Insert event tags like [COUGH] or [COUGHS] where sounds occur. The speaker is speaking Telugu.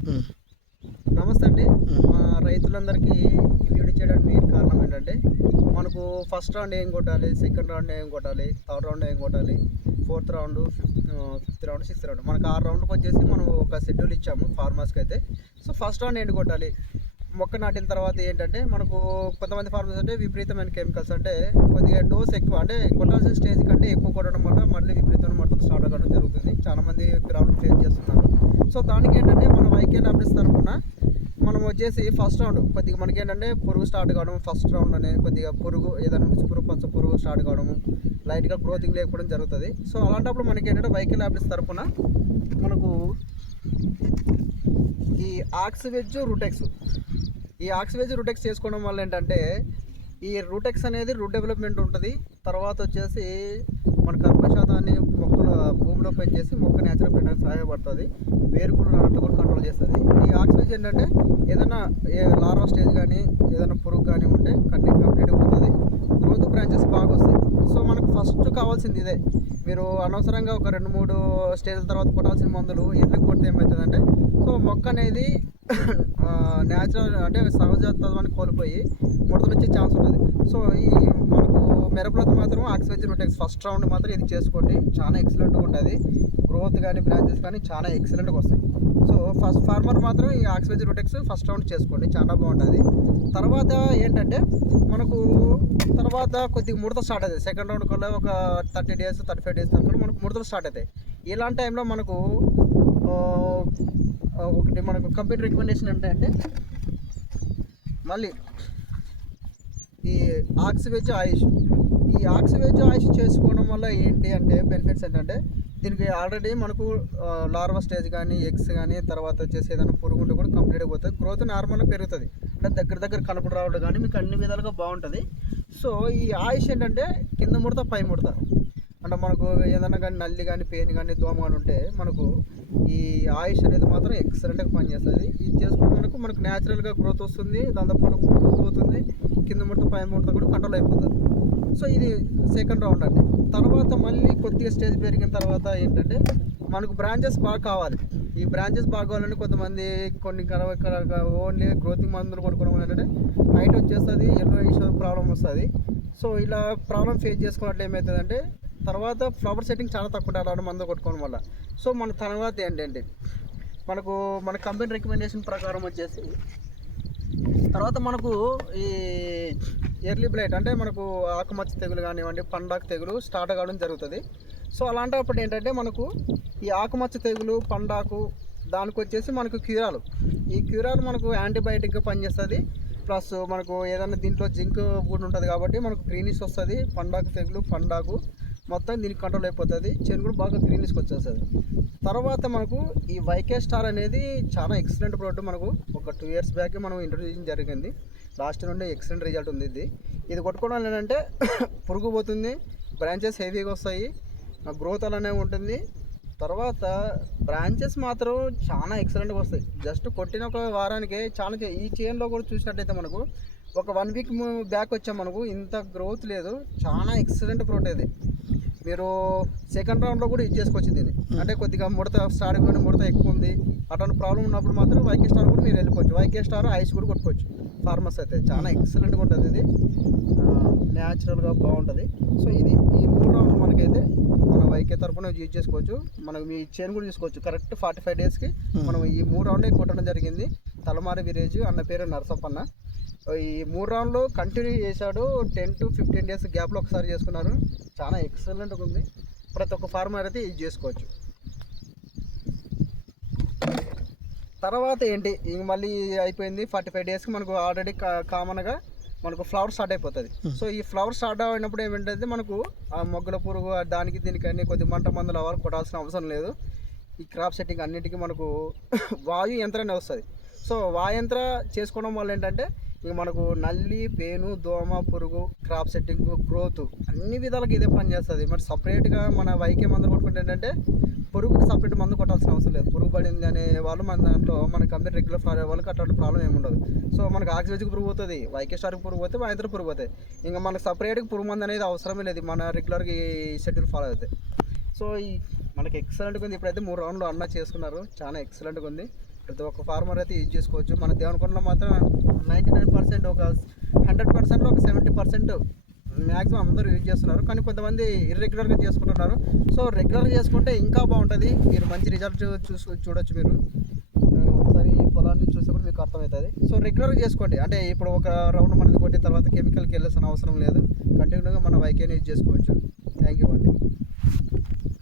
నమస్తే అండి. మా రైతులందరికీ ఈ వీడియో చేయడానికి మెయిన్ కారణం ఏంటంటే మనకు ఫస్ట్ రౌండ్ ఏం కొట్టాలి సెకండ్ రౌండ్ ఏం కొట్టాలి థర్డ్ రౌండ్ ఏం కొట్టాలి fourth round fifth round sixth round. మనకు ఆరు రౌండ్కి వచ్చేసి మనం ఒక షెడ్యూల్ ఇచ్చాము ఫార్మర్స్కి అయితే. సో ఫస్ట్ రౌండ్ ఏంటి కొట్టాలి? మొక్క నాటిన తర్వాత ఏంటంటే మనకు కొంతమంది ఫార్మర్స్ అంటే విపరీతమైన కెమికల్స్ అంటే కొద్దిగా డోస్ ఎక్కువ అంటే కొట్టాల్సిన స్టేజ్ కంటే ఎక్కువ కొట్టడం వల్ల మళ్ళీ విపరీతమైన మొత్తం స్టార్ట్ అవ్వడం జరుగుతుంది. చాలామంది ప్రాబ్లమ్ ఫేస్ చేస్తున్నారు. సో దానికి ఏంటంటే మనం ఐకే ల్యాబ్స్ తరఫున మనం వచ్చేసి ఫస్ట్ రౌండ్ కొద్దిగా మనకి ఏంటంటే పురుగు స్టార్ట్ కావడం ఫస్ట్ రౌండ్ అనే కొద్దిగా పురుగు ఏదైనా నుంచి పురుగు పచ్చ పురుగు స్టార్ట్ కావడం లైట్గా గ్రోతింగ్ లేకపోవడం జరుగుతుంది. సో అలాంటప్పుడు మనకి ఏంటంటే వైకల్ యాప్స్ తరఫున మనకు ఈ ఆక్సివెజ్ రూటెక్స్. ఈ ఆక్సివెజ్ రూటెక్స్ చేసుకోవడం వల్ల ఏంటంటే ఈ రూటెక్స్ అనేది రూట్ డెవలప్మెంట్ ఉంటుంది. తర్వాత వచ్చేసి మన కర్బ శాతాన్ని మొక్కల భూమిలో చేసి మొక్క నేచురల్ పెట్టడానికి సహాయపడుతుంది. వేరుకులు రానట్లు కూడా కంట్రోల్ చేస్తుంది. ఈ ఆక్సిజన్ ఏంటంటే ఏదైనా ఏ లార్వా స్టేజ్ కానీ ఏదైనా పురుగు కానీ ఉంటే కన్నీ కంప్లీట్ అవుతుంది. గ్రోత్ బ్రాంచెస్ బాగా వస్తాయి. సో మనకు ఫస్ట్ కావాల్సింది ఇదే. మీరు అనవసరంగా ఒక రెండు మూడు స్టేజ్ల తర్వాత కొట్టాల్సిన మందులు ఎట్లా కొడితే ఏమవుతుందంటే సో మొక్క అనేది న్యాచురల్ అంటే సహజత్వాన్ని కోల్పోయి ముడతలు వచ్చే ఛాన్స్ ఉంటుంది. సో ఈ మనకు మిరపలతో మాత్రం ఆక్సిజన్ రొటెక్స్ ఫస్ట్ రౌండ్ మాత్రం ఇది చేసుకోండి. చాలా ఎక్సలెంట్గా ఉంటుంది. గ్రోత్ కానీ బ్రాంచెస్ కానీ చాలా ఎక్సలెంట్గా వస్తాయి. సో ఫస్ట్ ఫార్మర్ మాత్రం ఈ ఆక్సిజన్ రొటెక్స్ ఫస్ట్ రౌండ్ చేసుకోండి. చాలా బాగుంటుంది. తర్వాత ఏంటంటే మనకు తర్వాత కొద్దిగా ముడత స్టార్ట్ అవుతుంది సెకండ్ రౌండ్ కల్లా ఒక thirty days thirty five days తర్వాత మనకు ముడతలు స్టార్ట్ అవుతాయి. ఇలాంటి టైంలో మనకు ఒకటి మనకు కంప్యూటర్ రికమెండేషన్ అంటే అంటే మళ్ళీ ఈ ఆక్సివేజ్ ఆయుష్. ఈ ఆక్సివేజ్ ఆయుష్ చేసుకోవడం వల్ల ఏంటి అంటే బెనిఫిట్స్ ఏంటంటే దీనికి ఆల్రెడీ మనకు లార్వా స్టేజ్ కానీ ఎగ్స్ కానీ తర్వాత వచ్చేసి ఏదైనా పురుగు ఉంటే కూడా కంప్లీట్ అయిపోతుంది గ్రోత్ నార్మల్గా పెరుగుతుంది. అంటే దగ్గర దగ్గర కలుపుడు రావడం కానీ మీకు అన్ని విధాలుగా బాగుంటుంది. సో ఈ ఆయుష్ ఏంటంటే కింద ముడత పై ముడత. అంటే మనకు ఏదైనా కానీ నల్లి కానీ పెయిన్ కానీ దోమ కానీ ఉంటే మనకు ఈ ఆయుష్ అనేది మాత్రం ఎక్సలెంట్గా పనిచేస్తుంది. ఇది చేసుకుంటే మనకు మనకు న్యాచురల్గా గ్రోత్ వస్తుంది దాంతో పురుగు పోతుంది కింద ముడత పై ముడత కూడా కంట్రోల్ అయిపోతుంది. సో ఇది సెకండ్ రౌండ్ అండి. తర్వాత మళ్ళీ కొద్దిగా స్టేజ్ పెరిగిన తర్వాత ఏంటంటే మనకు బ్రాంచెస్ బాగా కావాలి. ఈ బ్రాంచెస్ బాగా కావాలంటే కొంతమంది కొన్ని ఓన్లీ గ్రోతింగ్ మందులు కొట్టుకోవడం ఏంటంటే హైట్ వచ్చేస్తుంది ఎల్లో ఇష్యూ ప్రాబ్లం వస్తుంది. సో ఇలా ప్రాబ్లం ఫేస్ చేసుకున్నట్లు ఏమవుతుందంటే తర్వాత ఫ్లవర్ సెట్టింగ్ చాలా తక్కువ ఉంటుంది మందు కొట్టుకోవడం వల్ల. సో మన తర్వాత ఏంటంటే మనకు మన కంపెనీ రికమెండేషన్ ప్రకారం వచ్చేసి తర్వాత మనకు ఈ ఎర్లీ బ్లైట్ అంటే మనకు ఆకుమచ్చ తెగులు కానివ్వండి పండాకు తెగులు స్టార్ట్ కావడం జరుగుతుంది. సో అలాంటప్పుడు ఏంటంటే మనకు ఈ ఆకుమచ్చ తెగులు పండాకు దానికి వచ్చేసి మనకు క్యూరాలు. ఈ క్యూరాలు మనకు యాంటీబయాటిక్గా పనిచేస్తుంది. ప్లస్ మనకు ఏదైనా దీంట్లో జింక్ కూడా ఉంటుంది కాబట్టి మనకు గ్రీనిష్ వస్తుంది పండాకు తెగులు పండాకు మొత్తం దీనికి కంట్రోల్ అయిపోతుంది. చెరుకు కూడా బాగా గ్రీనిష్కి వచ్చేస్తుంది. తర్వాత మనకు ఈ వైకే స్టార్ అనేది చాలా ఎక్సలెంట్ ప్రోడక్ట్ మనకు. ఒక టూ ఇయర్స్ బ్యాక్ మనం ఇంట్రొడ్యూస్ జరిగింది. లాస్ట్ నుండి ఎక్సలెంట్ రిజల్ట్ ఉంది ఇది. ఇది కొట్టుకోవడం ఏంటంటే [COUGHS] పురుగు పోతుంది బ్రాంచెస్ హెవీగా వస్తాయి గ్రోత్ అలానే ఉంటుంది. తర్వాత బ్రాంచెస్ మాత్రం చాలా ఎక్సలెంట్గా వస్తాయి. జస్ట్ కొట్టిన ఒక వారానికి చాలా ఈ చేన్లో కూడా చూసినట్టయితే మనకు ఒక వన్ వీక్ బ్యాక్ వచ్చాం మనకు. ఇంత గ్రోత్ లేదు. చాలా ఎక్సలెంట్ ప్రోడక్ట్ ఇది. మీరు సెకండ్ రౌండ్లో కూడా ఇది చేసుకోవచ్చు దీన్ని అంటే కొద్దిగా ముడత స్టార్టింగ్లోనే ముడత ఎక్కువ ఉంది. అటువంటి ప్రాబ్లం ఉన్నప్పుడు మాత్రం వైకే స్టార్ కూడా మీరు వెళ్ళిపోవచ్చు. వైకే స్టార్ ఐస్ కూడా కొట్టుకోవచ్చు. ఫార్మర్స్ అయితే చాలా ఎక్సలెంట్గా ఉంటుంది ఇది. న్యాచురల్గా బాగుంటుంది. సో ఇది ఈ మూడు రౌండ్లు మనకైతే మన వైకే తరఫున యూజ్ చేసుకోవచ్చు. మనం ఈ చైన్ కూడా తీసుకోవచ్చు. కరెక్ట్ ఫార్టీ ఫైవ్ డేస్కి మనం ఈ మూడు రౌండ్లే కొట్టడం జరిగింది. తలమారి విలేజ్ అన్న పేరు నరసప్పన్న. ఈ మూడు రౌండ్లు కంటిన్యూ చేశాడు. టెన్ టు ఫిఫ్టీన్ డేస్ గ్యాప్లో ఒకసారి చేసుకున్నారు చాలా ఎక్సలెంట్గా ఉంది. ప్రతి ఒక్క ఫార్మర్ అయితే ఇది చేసుకోవచ్చు. తర్వాత ఏంటి? ఇంక మళ్ళీ అయిపోయింది. ఫార్టీ ఫైవ్ డేస్కి మనకు ఆల్రెడీ కామన్గా మనకు ఫ్లవర్ స్టార్ట్ అయిపోతుంది. సో ఈ ఫ్లవర్ స్టార్ట్ అయినప్పుడు ఏమిటంటే మనకు ఆ మొగ్గల పురుగు దానికి దీనికి అన్ని కొద్ది మంట మందులు అవ్వాలి కొట్టాల్సిన అవసరం లేదు. ఈ క్రాప్ సెట్టింగ్ అన్నిటికీ మనకు [LAUGHS] వాయు యంత్రాన్ని వస్తుంది. సో వాయంత్ర చేసుకోవడం వల్ల ఏంటంటే ఇక మనకు నల్లి పేను దోమ పురుగు క్రాప్ సెట్టింగ్ గ్రోత్ అన్ని విధాలకు ఇదే పని చేస్తుంది. మరి సపరేట్గా మన వైకే మందులు కొట్టుకుంటే ఏంటంటే పురుగుకి సపరేట్ మందు కొట్టాల్సిన అవసరం లేదు. పురుగు పడింది అనే వాళ్ళు మన దాంట్లో మన కంపెనీ రెగ్యులర్ ఫాలో వాళ్ళకి అట్లాంటి ప్రాబ్లం ఏమి ఉండదు. సో మనకు ఆక్సిజన్కి పురుగు పోతుంది వైకే స్టార్కి పురుగు పోతే ఇద్దరు పురుగు పోతాయి. ఇంకా మనకు సపరేట్గా పురుగు మందు అనేది అవసరమే లేదు. మన రెగ్యులర్గా ఈ షెడ్యూల్ ఫాలో అవుతాయి. సో ఈ మనకి ఎక్సలెంట్గా ఉంది. ఇప్పుడైతే మూడు రౌండ్లు అన్న చేసుకున్నారు. చాలా ఎక్సలెంట్గా ఉంది. ప్రతి ఒక్క ఫార్మర్ అయితే యూజ్ చేసుకోవచ్చు. మన దేవనకొండలో మాత్రం నైంటీ నైన్ పర్సెంట్ ఒక హండ్రెడ్ పర్సెంట్లో ఒక సెవెంటీ పర్సెంట్ మ్యాక్సిమం అందరూ యూజ్ చేస్తున్నారు. కానీ కొంతమంది ఇర్రెగ్యులర్గా చేసుకుంటున్నారు. సో రెగ్యులర్గా చేసుకుంటే ఇంకా బాగుంటుంది. మీరు మంచి రిజల్ట్ చూసు చూడొచ్చు మీరు. ఒకసారి ఈ పొలాన్ని కూడా మీకు అర్థమవుతుంది. సో రెగ్యులర్గా చేసుకోండి. అంటే ఇప్పుడు ఒక రౌండ్ మనది కొట్టి తర్వాత కెమికల్కి వెళ్ళాల్సిన అవసరం లేదు. కంటిన్యూగా మన వైకేని యూజ్ చేసుకోవచ్చు. థ్యాంక్ యూ అండి.